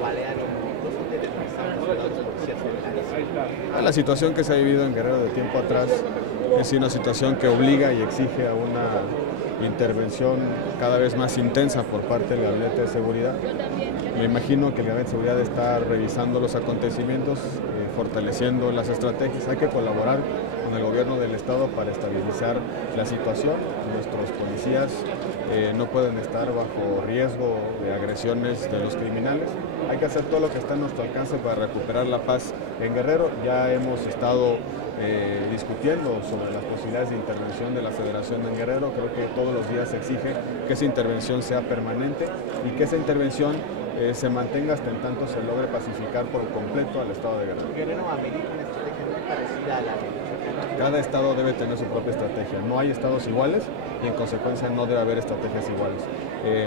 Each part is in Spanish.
balearon dos hoteles por los policías federales. La situación que se ha vivido en Guerrero de tiempo atrás es una situación que obliga y exige a una intervención cada vez más intensa por parte del Gabinete de Seguridad. Me imagino que el Gabinete de Seguridad está revisando los acontecimientos, fortaleciendo las estrategias. Hay que colaborar con el gobierno del estado para estabilizar la situación. Nuestros policías no pueden estar bajo riesgo de agresiones de los criminales. Hay que hacer todo lo que está a nuestro alcance para recuperar la paz en Guerrero. Ya hemos estado discutiendo sobre las posibilidades de intervención de la Federación en Guerrero. Creo que todos los días se exige que esa intervención sea permanente y que esa intervención se mantenga hasta en tanto se logre pacificar por completo al estado de Guerrero. Guerrero amerita una estrategia muy parecida a la de Michoacán. Cada estado debe tener su propia estrategia. No hay estados iguales y en consecuencia no debe haber estrategias iguales.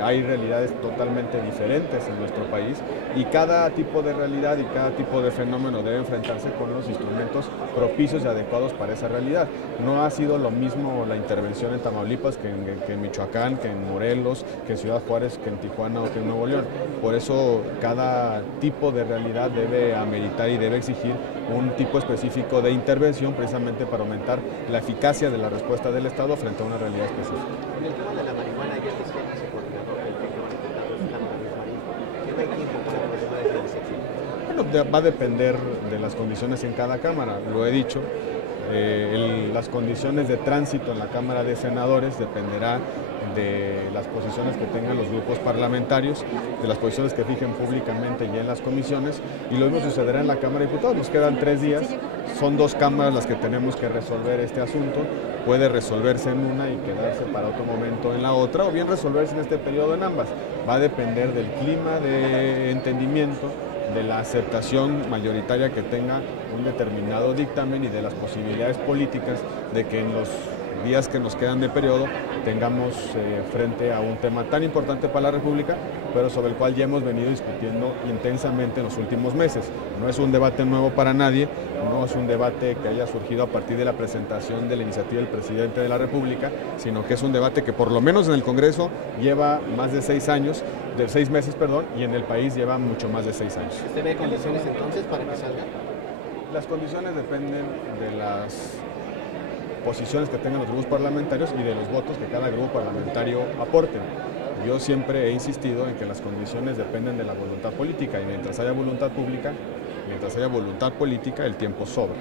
Hay realidades totalmente diferentes en nuestro país y cada tipo de realidad y cada tipo de fenómeno debe enfrentarse con los instrumentos propicios y adecuados para esa realidad. No ha sido lo mismo la intervención en Tamaulipas que en Michoacán, que en Morelos, que en Ciudad Juárez, que en Tijuana o que en Nuevo León. Por eso cada tipo de realidad debe ameritar y debe exigir un tipo específico de intervención precisamente para aumentar la eficacia de la respuesta del Estado frente a una realidad específica. En el tema de la marihuana, ayer decía el vicecoordinador del que van a intentar los campos de Marín, que no hay tiempo para problemas de disección. Bueno, va a depender de las condiciones en cada Cámara, lo he dicho. Las condiciones de tránsito en la Cámara de Senadores dependerá de las posiciones que tengan los grupos parlamentarios, de las posiciones que fijen públicamente ya en las comisiones, y lo mismo sucederá en la Cámara de Diputados. Nos quedan 3 días, son 2 cámaras las que tenemos que resolver este asunto. Puede resolverse en una y quedarse para otro momento en la otra, o bien resolverse en este periodo en ambas. Va a depender del clima de entendimiento, de la aceptación mayoritaria que tenga un determinado dictamen y de las posibilidades políticas de que en los días que nos quedan de periodo tengamos frente a un tema tan importante para la República, pero sobre el cual ya hemos venido discutiendo intensamente en los últimos meses. No es un debate nuevo para nadie, no es un debate que haya surgido a partir de la presentación de la iniciativa del presidente de la República, sino que es un debate que por lo menos en el Congreso lleva más de 6 años, de 6 meses, perdón, y en el país lleva mucho más de 6 años. ¿Usted ve condiciones entonces para que salga? Las condiciones dependen de las posiciones que tengan los grupos parlamentarios y de los votos que cada grupo parlamentario aporte. Yo siempre he insistido en que las condiciones dependen de la voluntad política y mientras haya voluntad política, el tiempo sobra.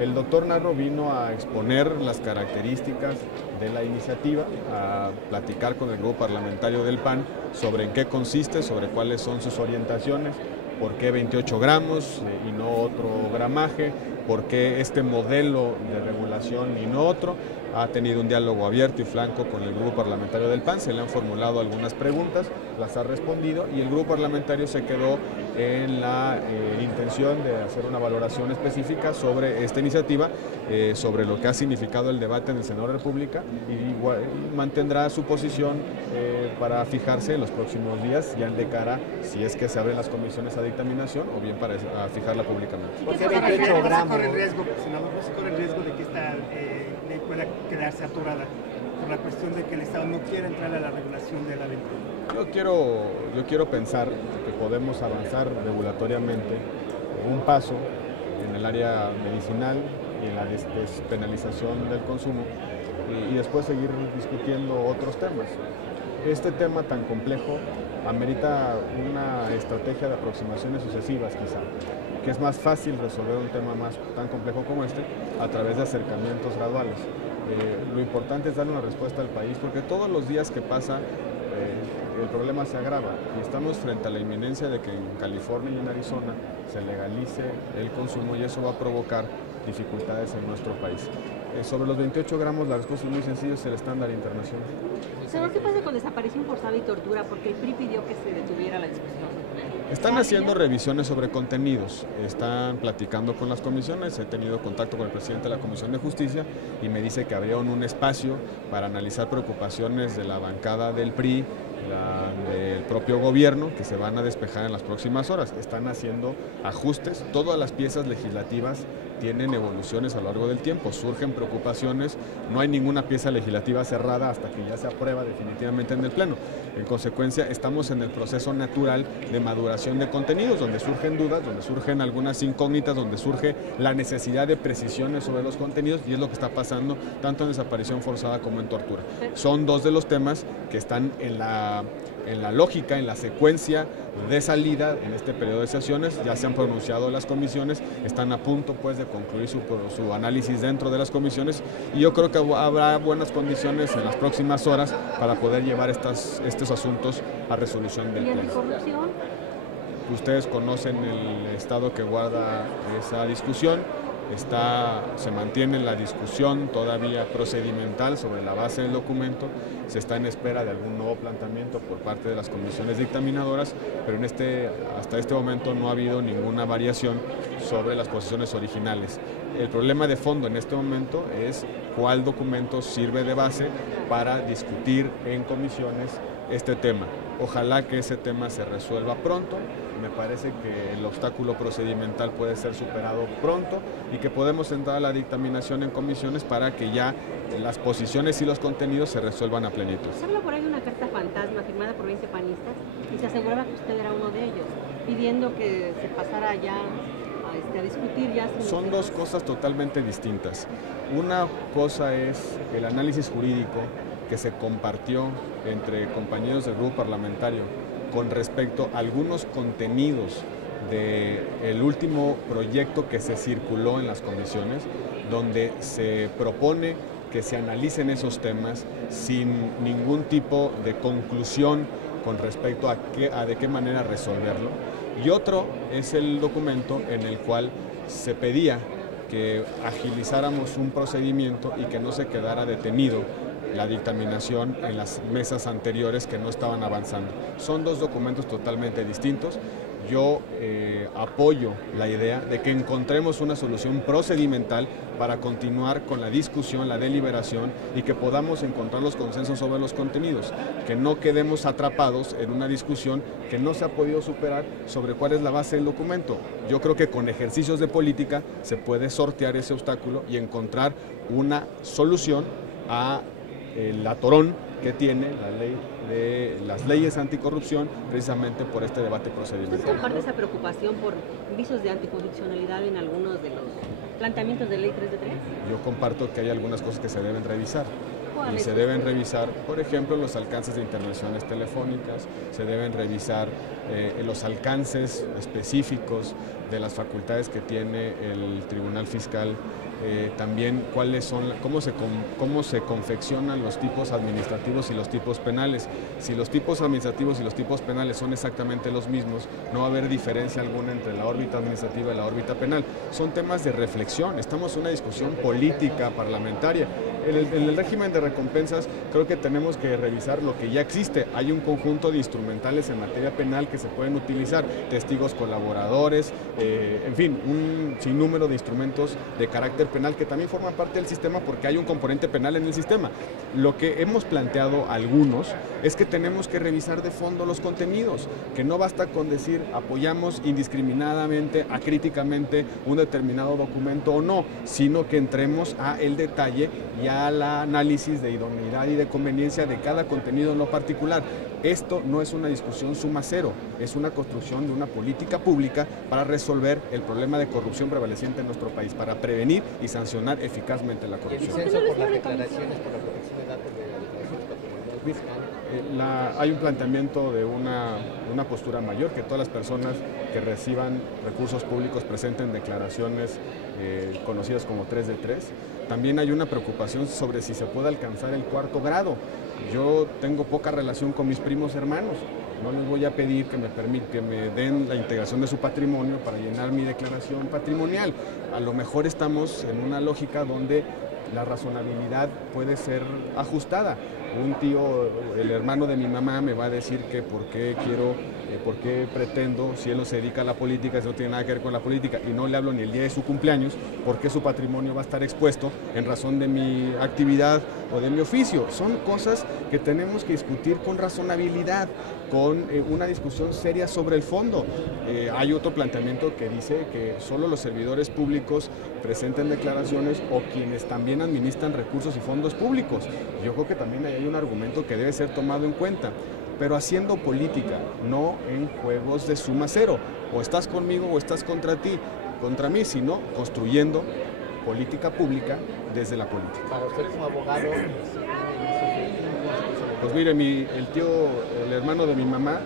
El doctor Narro vino a exponer las características de la iniciativa, a platicar con el grupo parlamentario del PAN sobre en qué consiste, sobre cuáles son sus orientaciones, por qué 28 gramos y no otro gramaje, por qué este modelo de regulación y no otro. Ha tenido un diálogo abierto y franco con el grupo parlamentario del PAN, se le han formulado algunas preguntas, las ha respondido y el grupo parlamentario se quedó en la intención de hacer una valoración específica sobre esta iniciativa, sobre lo que ha significado el debate en el Senado de la República y mantendrá su posición para fijarse en los próximos días, ya de cara, si es que se abren las comisiones a dictaminación o bien para fijarla públicamente. ¿Por qué 28 gramos? No se corre el riesgo, senador, no se corre el riesgo de que esta ley pueda quedarse atorada por la cuestión de que el Estado no quiera entrar a la regulación de la venta. Yo quiero pensar que podemos avanzar regulatoriamente un paso en el área medicinal y en la despenalización del consumo y después seguir discutiendo otros temas. Este tema tan complejo amerita una estrategia de aproximaciones sucesivas quizá, que es más fácil resolver un tema tan complejo como este a través de acercamientos graduales. Lo importante es darle una respuesta al país porque todos los días que pasa el problema se agrava y estamos frente a la inminencia de que en California y en Arizona se legalice el consumo y eso va a provocar dificultades en nuestro país. Sobre los 28 gramos la respuesta es muy sencilla, es el estándar internacional. Señor, ¿qué pasa con desaparición forzada y tortura? Porque el PRI pidió que se detuviera la discusión. Están haciendo revisiones sobre contenidos, están platicando con las comisiones, he tenido contacto con el presidente de la Comisión de Justicia y me dice que abrieron un espacio para analizar preocupaciones de la bancada del PRI, del propio gobierno, que se van a despejar en las próximas horas. Están haciendo ajustes, todas las piezas legislativas tienen evoluciones a lo largo del tiempo, surgen preocupaciones, no hay ninguna pieza legislativa cerrada hasta que ya se aprueba definitivamente en el Pleno. En consecuencia, estamos en el proceso natural de maduración de contenidos, donde surgen dudas, donde surgen algunas incógnitas, donde surge la necesidad de precisiones sobre los contenidos, y es lo que está pasando tanto en desaparición forzada como en tortura. Son dos de los temas que están en la lógica, en la secuencia de salida en este periodo de sesiones. Ya se han pronunciado las comisiones, están a punto pues de concluir su análisis dentro de las comisiones, y yo creo que habrá buenas condiciones en las próximas horas para poder llevar estos asuntos a resolución del Pleno. ¿Y Pleno. anticorrupción? Ustedes conocen el estado que guarda esa discusión. Se mantiene la discusión todavía procedimental sobre la base del documento, se está en espera de algún nuevo planteamiento por parte de las comisiones dictaminadoras, pero hasta este momento no ha habido ninguna variación sobre las posiciones originales. El problema de fondo en este momento es cuál documento sirve de base para discutir en comisiones este tema. Ojalá que ese tema se resuelva pronto. Me parece que el obstáculo procedimental puede ser superado pronto y que podemos entrar a la dictaminación en comisiones para que ya las posiciones y los contenidos se resuelvan a plenitud. Se habla por ahí de una carta fantasma firmada por 20 panistas y se aseguraba que usted era uno de ellos, pidiendo que se pasara ya a discutir ya. Son dos cosas totalmente distintas. Una cosa es el análisis jurídico que se compartió entre compañeros del grupo parlamentario con respecto a algunos contenidos del último proyecto que se circuló en las comisiones, donde se propone que se analicen esos temas sin ningún tipo de conclusión con respecto a de qué manera resolverlo. Y otro es el documento en el cual se pedía que agilizáramos un procedimiento y que no se quedara detenido la dictaminación en las mesas anteriores que no estaban avanzando. Son dos documentos totalmente distintos. Yo apoyo la idea de que encontremos una solución procedimental para continuar con la discusión, la deliberación, y que podamos encontrar los consensos sobre los contenidos, que no quedemos atrapados en una discusión que no se ha podido superar sobre cuál es la base del documento. Yo creo que con ejercicios de política se puede sortear ese obstáculo y encontrar una solución a el atorón que tiene la ley de las leyes anticorrupción, precisamente por este debate procedimental. ¿Usted comparte esa preocupación por vicios de anticonstitucionalidad en algunos de los planteamientos de ley 3 de 3? Yo comparto que hay algunas cosas que se deben revisar. Y ¿Cuáles? se deben revisar, por ejemplo, los alcances de intervenciones telefónicas, se deben revisar los alcances específicos de las facultades que tiene el Tribunal Fiscal, también cómo se confeccionan los tipos administrativos y los tipos penales. Si los tipos administrativos y los tipos penales son exactamente los mismos, no va a haber diferencia alguna entre la órbita administrativa y la órbita penal. Son temas de reflexión, estamos en una discusión política parlamentaria. En el régimen de recompensas creo que tenemos que revisar lo que ya existe. Hay un conjunto de instrumentales en materia penal que se pueden utilizar, testigos colaboradores, en fin, un sinnúmero de instrumentos de carácter penal que también forman parte del sistema porque hay un componente penal en el sistema. Lo que hemos planteado algunos es que tenemos que revisar de fondo los contenidos, que no basta con decir apoyamos indiscriminadamente, acríticamente un determinado documento o no, sino que entremos a el detalle y al análisis de idoneidad y de conveniencia de cada contenido en lo particular. Esto no es una discusión suma cero, es una construcción de una política pública para resolver el problema de corrupción prevaleciente en nuestro país, para prevenir y sancionar eficazmente la Y el corrupción. disenso por las declaraciones por la protección de datos de la declaración patrimonial. Hay un planteamiento de una postura mayor, que todas las personas que reciban recursos públicos presenten declaraciones conocidas como 3 de 3. También hay una preocupación sobre si se puede alcanzar el 4º grado. Yo tengo poca relación con mis primos hermanos. No les voy a pedir que me den la integración de su patrimonio para llenar mi declaración patrimonial. A lo mejor estamos en una lógica donde la razonabilidad puede ser ajustada. un tío, el hermano de mi mamá me va a decir que por qué pretendo, si él no se dedica a la política, si no tiene nada que ver con la política y no le hablo ni el día de su cumpleaños, por qué su patrimonio va a estar expuesto en razón de mi actividad o de mi oficio. Son cosas que tenemos que discutir con razonabilidad, con una discusión seria sobre el fondo. Hay otro planteamiento que dice que solo los servidores públicos presenten declaraciones o quienes también administran recursos y fondos públicos. Yo creo que también hay un argumento que debe ser tomado en cuenta, pero haciendo política, no en juegos de suma cero. O estás conmigo o estás contra mí, sino construyendo política pública desde la política. Para usted como abogado, pues mire, el hermano de mi mamá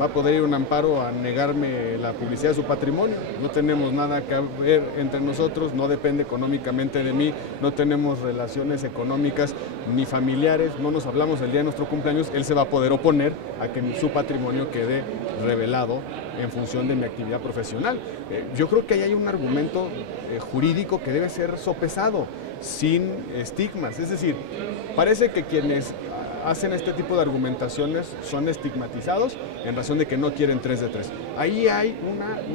va a poder ir a un amparo a negarme la publicidad de su patrimonio. No tenemos nada que ver entre nosotros, no depende económicamente de mí, no tenemos relaciones económicas ni familiares, no nos hablamos el día de nuestro cumpleaños. Él se va a poder oponer a que su patrimonio quede revelado en función de mi actividad profesional. Yo creo que ahí hay un argumento jurídico que debe ser sopesado, sin estigmas. Es decir, parece que quienes hacen este tipo de argumentaciones son estigmatizados en razón de que no quieren 3 de 3. Ahí hay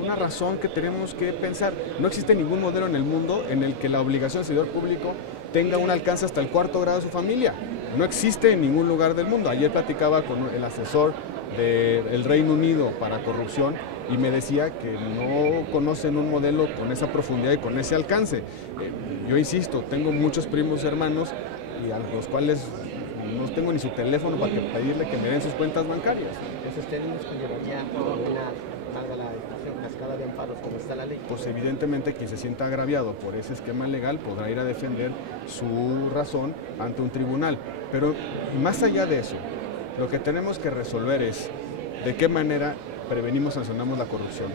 una razón que tenemos que pensar. No existe ningún modelo en el mundo en el que la obligación del servidor público tenga un alcance hasta el 4º grado de su familia. No existe en ningún lugar del mundo. Ayer platicaba con el asesor del Reino Unido para corrupción y me decía que no conocen un modelo con esa profundidad y con ese alcance. Yo insisto, tengo muchos primos hermanos y a los cuales no tengo ni su teléfono para pedirle que me den sus cuentas bancarias. ¿Esos términos conllevaría una, valga la expresión, cascada de amparos como está la ley? Pues evidentemente quien se sienta agraviado por ese esquema legal podrá ir a defender su razón ante un tribunal. Pero más allá de eso, lo que tenemos que resolver es de qué manera prevenimos, sancionamos la corrupción.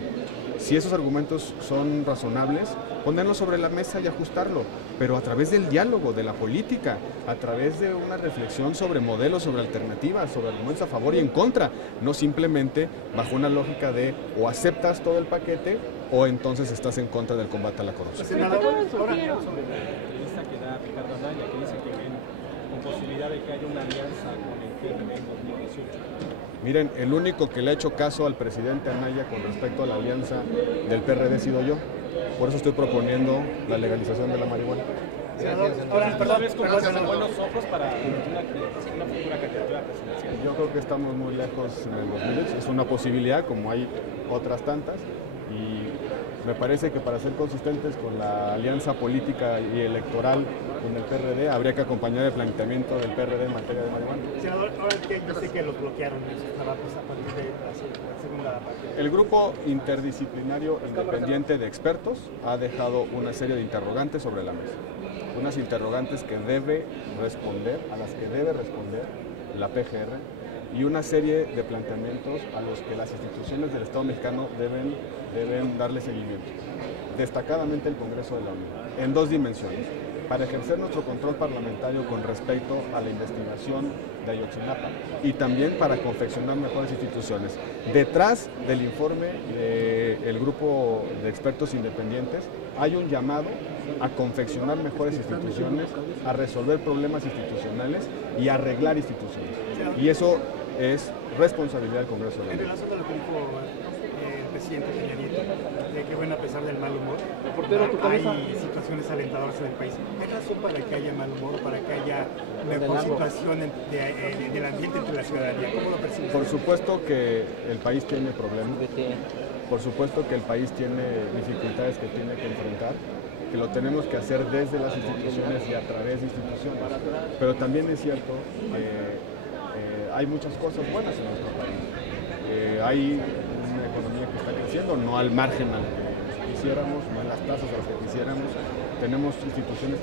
Si esos argumentos son razonables, ponerlos sobre la mesa y ajustarlo, pero a través del diálogo, de la política, a través de una reflexión sobre modelos, sobre alternativas, sobre argumentos a favor y en contra, no simplemente bajo una lógica de o aceptas todo el paquete o entonces estás en contra del combate a la corrupción. Senador, ahora sobre la entrevista que da Ricardo Anaya, que dice que ven con posibilidad de que haya una alianza con el PRD en 2018. Miren, el único que le ha hecho caso al presidente Anaya con respecto a la alianza del PRD he sido yo. Por eso estoy proponiendo la legalización de la marihuana. ahora, perdón, ¿Con buenos ojos para una futura candidatura presidencial? Yo creo que estamos muy lejos en el 2000. Es una posibilidad, como hay otras tantas. Y me parece que para ser consistentes con la alianza política y electoral con el PRD, habría que acompañar el planteamiento del PRD en materia de marihuana. senador, ahora que yo sé que los bloquearon en sus trabajos a partir de la segunda parte. El grupo interdisciplinario independiente de expertos ha dejado una serie de interrogantes sobre la mesa. Unas interrogantes que debe responder, a las que debe responder la PGR, y una serie de planteamientos a los que las instituciones del Estado mexicano deben darle seguimiento. Destacadamente el Congreso de la Unión, en 2 dimensiones. Para ejercer nuestro control parlamentario con respecto a la investigación de Ayotzinapa y también para confeccionar mejores instituciones. Detrás del informe del grupo de expertos independientes hay un llamado a confeccionar mejores instituciones, a resolver problemas institucionales y a arreglar instituciones. Y eso es responsabilidad del Congreso de la En Unión. relación a lo que dijo el presidente Peña Nieto, de que bueno, a pesar del mal humor, hay situaciones alentadoras en el país. ¿Hay razón para que haya mal humor, para que haya mejor situación del ambiente entre la ciudadanía? ¿Cómo lo percibes? Por supuesto que el país tiene problemas, por supuesto que el país tiene dificultades que tiene que enfrentar, que lo tenemos que hacer desde las instituciones y a través de instituciones. Pero también es cierto que hay muchas cosas buenas en nuestro país. Hay una economía que está creciendo, no al margen al que quisiéramos, no en las tasas a las que quisiéramos. Tenemos instituciones que